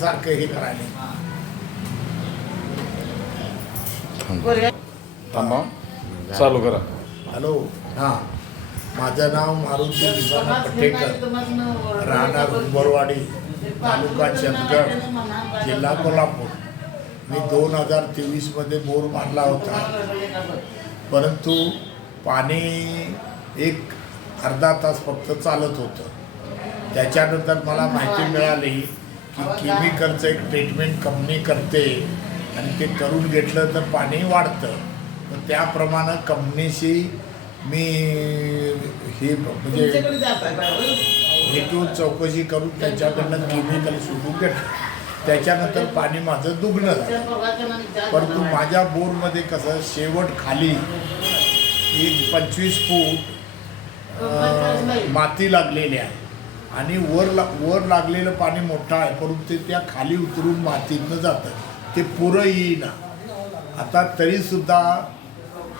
सारखं हे करायला. थांबा चालू करा. हॅलो, हां, माझं नाव मारुती विश्वनाथ पटेकर, राहणार उंबरवाडी, तालुका चंदगड, जिल्हा कोल्हापूर. मी 2023मध्ये बोर मारला होता, परंतु पाणी एक अर्धा तास फक्त चालत होतं. त्याच्यानंतर मला माहिती मिळाली की केमिकलचं एक ट्रीटमेंट कंपनी करते आणि ते करून घेतलं तर पाणी वाढतं. तर त्याप्रमाणे कंपनीशी मी हे म्हणजे भेटून चौकशी करून त्यांच्याकडनं केमिकल सुटून घेतलं. त्याच्यानंतर पाणी माझं दुगणं झालं. परंतु माझ्या बोरमध्ये कसं शेवट खाली 25 फूट माती लागलेली आहे आणि वर लागलेलं पाणी मोठं आहे, परंतु ते त्या खाली उतरून मातीतनं जातं, ते पुरं येईना. आता तरीसुद्धा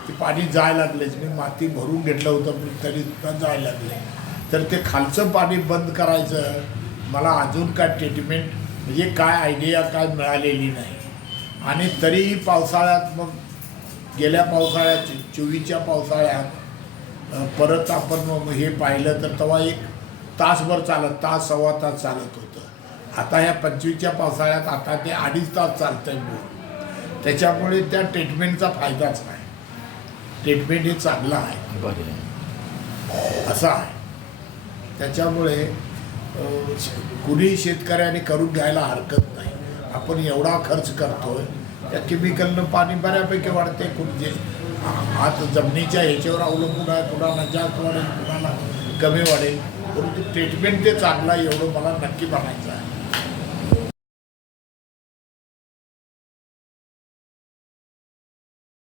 ते पाणी जायला लागलेच. मी माती भरून घेतलं होतं पण तरीसुद्धा जायला लागले. तर ते खालचं पाणी बंद करायचं मला अजून काय ट्रीटमेंट म्हणजे काय आयडिया काय मिळालेली नाही. आणि तरीही पावसाळ्यात मग गेल्या पावसाळ्यात 24च्या पावसाळ्यात परत आपण मग हे पाहिलं तर तेव्हा एक तासभर तास सव्वा तास चालत होतं. आता ह्या 25च्या पावसाळ्यात आता ते 2.5 तास चालतं आहे बोर. त्याच्यामुळे त्या ट्रीटमेंटचा फायदाच आहे. ट्रीटमेंट हे चांगलं आहे असं आहे. त्याच्यामुळे कुणीही शेतकऱ्याने करून घ्यायला हरकत नाही. आपण एवढा खर्च करतोय, त्या केमिकलनं पाणी बऱ्यापैकी वाढते. जे आता जमिनीच्या ह्याच्यावर अवलंबून आहे, कुणाला जास्त वाढेल कुणाला कमी वाढेल, परंतु ट्रीटमेंट ते चांगलं आहे एवढं मला नक्की म्हणायचं आहे.